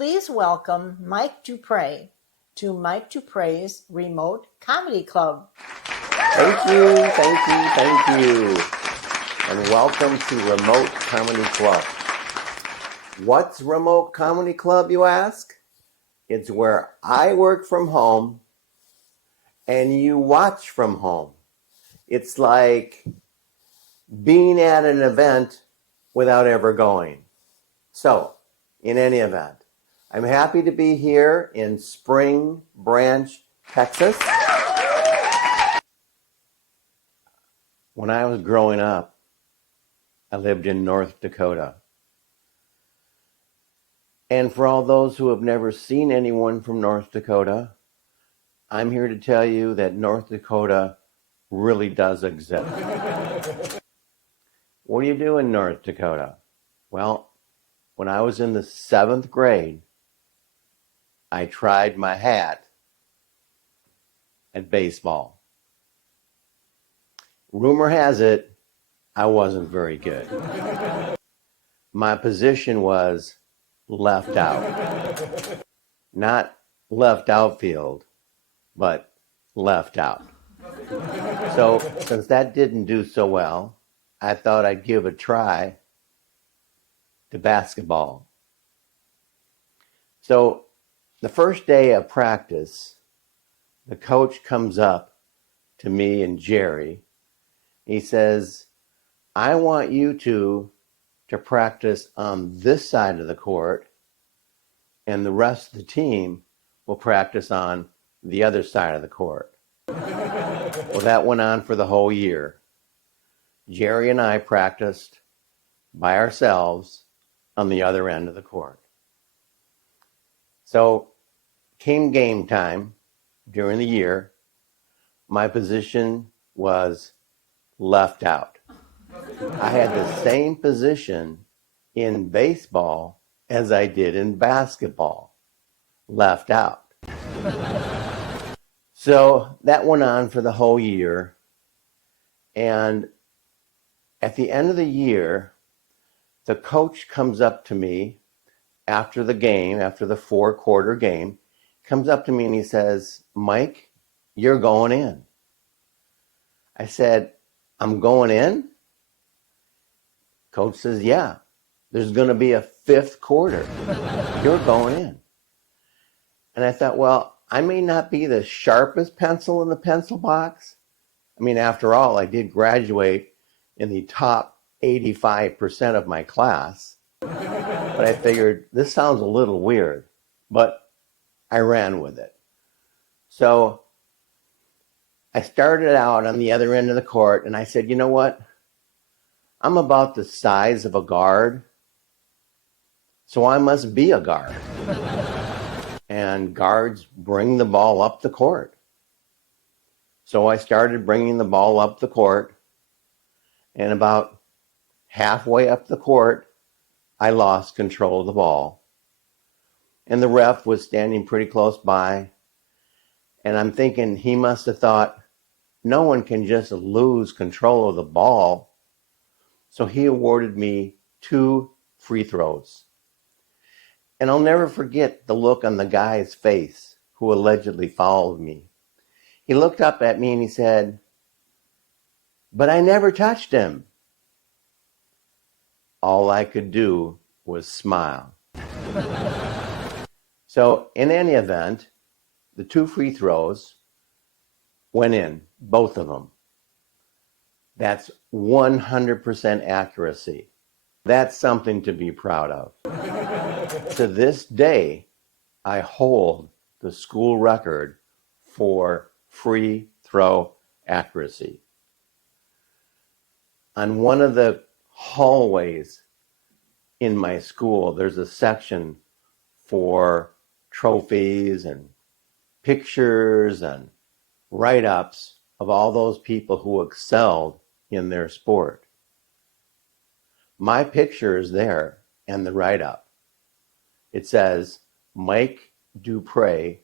please welcome Mike Dupre to Mike Dupre's Remote Comedy Club. Thank you. And welcome to Remote Comedy Club. What's Remote Comedy Club, you ask? It's where I work from home and you watch from home. It's like being at an event without ever going. So, in any event, I'm happy to be here in Spring Branch, Texas. When I was growing up, I lived in North Dakota. And for all those who have never seen anyone from North Dakota, I'm here to tell you that North Dakota really does exist. What do you do in North Dakota? Well, when I was in the 7th grade, I tried my hat at baseball. Rumor has it, I wasn't very good. My position was left out. Not left outfield, but left out. So since that didn't do so well, I thought I'd give a try to basketball. So the first day of practice, the coach comes up to me and Jerry. He says, I want you two to practice on this side of the court, and the rest of the team will practice on the other side of the court. Well, that went on for the whole year. Jerry and I practiced by ourselves on the other end of the court. So came game time during the year, my position was left out. I had the same position in baseball as I did in basketball, left out. So that went on for the whole year. And at the end of the year, the coach comes up to me after the game, after the 4-quarter game, comes up to me and he says, Mike, you're going in. I said, I'm going in? Coach says, yeah, there's going to be a 5th quarter. You're going in. And I thought, well, I may not be the sharpest pencil in the pencil box. I mean, after all, I did graduate in the top 85% of my class. But I figured this sounds a little weird, but I ran with it. So I started out on the other end of the court and I said, you know what? I'm about the size of a guard, so I must be a guard. And guards bring the ball up the court. So I started bringing the ball up the court, and about halfway up the court, I lost control of the ball. And the ref was standing pretty close by, and I'm thinking he must have thought, no one can just lose control of the ball. So he awarded me 2 free throws. And I'll never forget the look on the guy's face who allegedly fouled me. He looked up at me and he said, but I never touched him. All I could do was smile. So in any event, the 2 free throws went in, both of them. That's 100% accuracy. That's something to be proud of. To this day, I hold the school record for free throw accuracy. On one of the hallways in my school, there's a section for trophies and pictures and write-ups of all those people who excelled in their sport. My picture is there and the write-up. It says, Mike Dupre,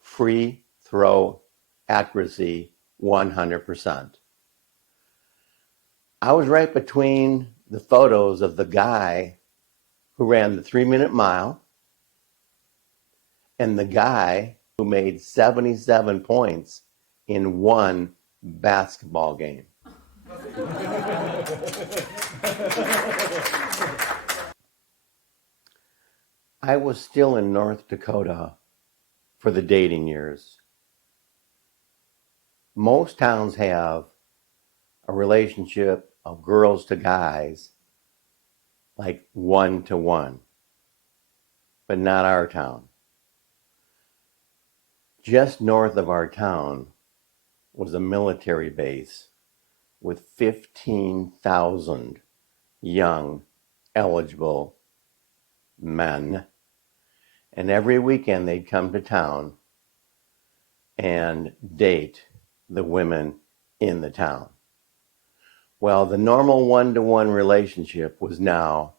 free throw accuracy 100%. I was right between the photos of the guy who ran the 3-minute mile and the guy who made 77 points in one basketball game. I was still in North Dakota for the dating years. Most towns have a relationship of girls to guys like 1-to-1, but not our town. Just north of our town was a military base with 15,000 young, eligible men. And every weekend they'd come to town and date the women in the town. Well, the normal 1-to-1 relationship was now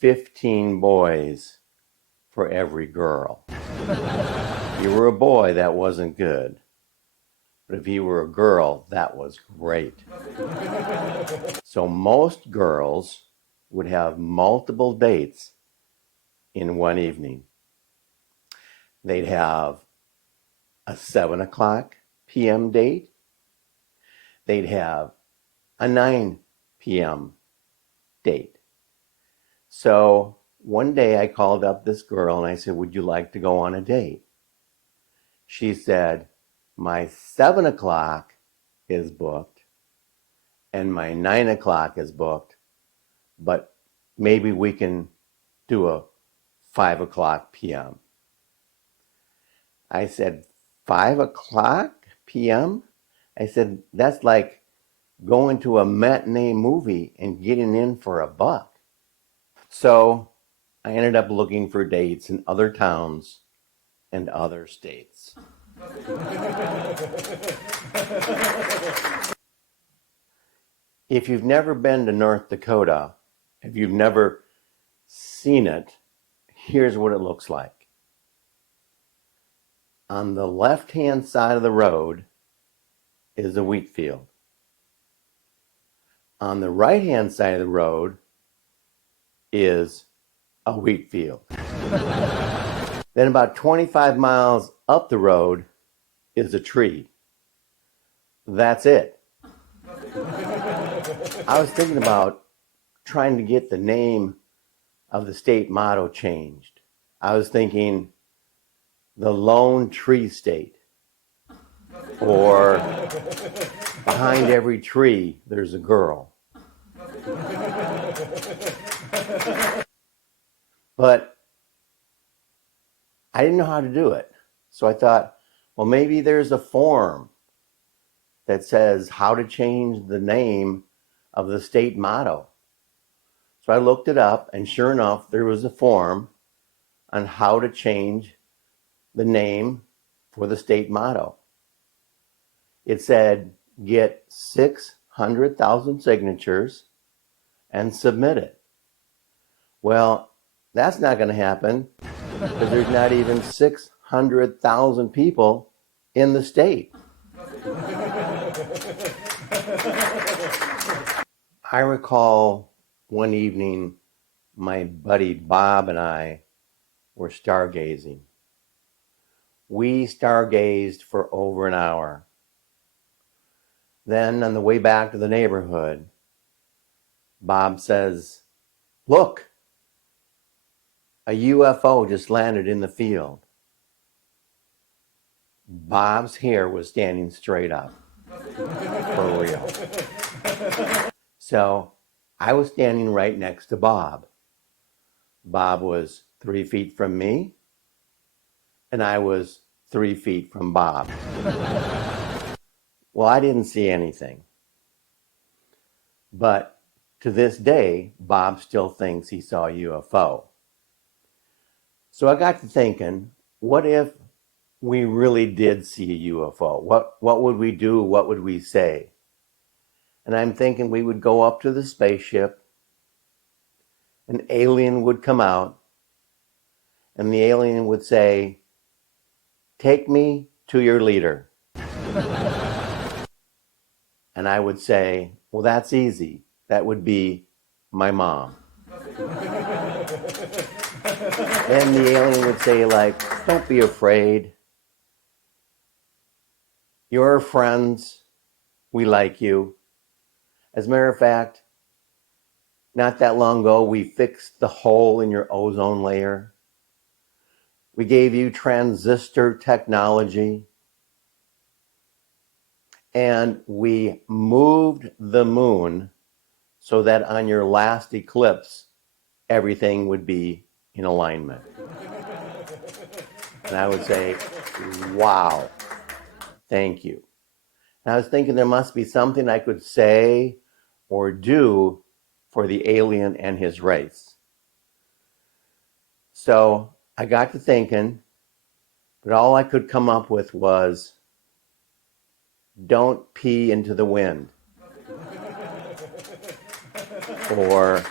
15 boys for every girl. If you were a boy, that wasn't good. But if you were a girl, that was great. So most girls would have multiple dates in one evening. They'd have a 7 o'clock p.m. date. They'd have a 9 p.m. date. So one day I called up this girl and I said, would you like to go on a date? She said, my 7 o'clock is booked and my 9 o'clock is booked, but maybe we can do a 5 o'clock p.m. I said, 5 o'clock p.m.? I said, that's like going to a matinee movie and getting in for $1. So I ended up looking for dates in other towns and other states. If you've never been to North Dakota, if you've never seen it, here's what it looks like. On the left-hand side of the road is a wheat field. On the right-hand side of the road is a wheat field. Then about 25 miles up the road is a tree. That's it. I was thinking about trying to get the name of the state motto changed. I was thinking the Lone Tree State, or behind every tree there's a girl. But I didn't know how to do it. So I thought, well, maybe there's a form that says how to change the name of the state motto. So I looked it up, and sure enough, there was a form on how to change the name for the state motto. It said, get 600,000 signatures and submit it. Well, that's not going to happen because there's not even 600,000 people in the state. I recall one evening my buddy Bob and I were stargazing. We stargazed for over an hour. Then on the way back to the neighborhood, Bob says, look, a UFO just landed in the field. Bob's hair was standing straight up. For real. So I was standing right next to Bob. Bob was 3 feet from me, and I was 3 feet from Bob. Well, I didn't see anything. But to this day, Bob still thinks he saw a UFO. So I got to thinking, what if we really did see a UFO? What would we do? What would we say? And I'm thinking we would go up to the spaceship, an alien would come out, and the alien would say, take me to your leader. And I would say, well, that's easy. That would be my mom. And the alien would say, like, don't be afraid. You're friends. We like you. As a matter of fact, not that long ago, we fixed the hole in your ozone layer. We gave you transistor technology. And we moved the moon so that on your last eclipse, everything would be in alignment. And I would say, wow, thank you. And I was thinking there must be something I could say or do for the alien and his race. So I got to thinking, but all I could come up with was, don't pee into the wind. Or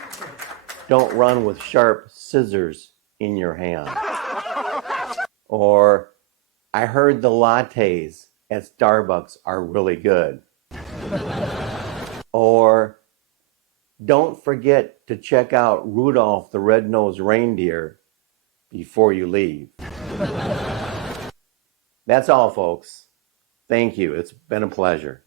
don't run with sharp scissors in your hand. Or I heard the lattes at Starbucks are really good. Or don't forget to check out Rudolph the Red-Nosed Reindeer before you leave. That's all, folks. Thank you. It's been a pleasure.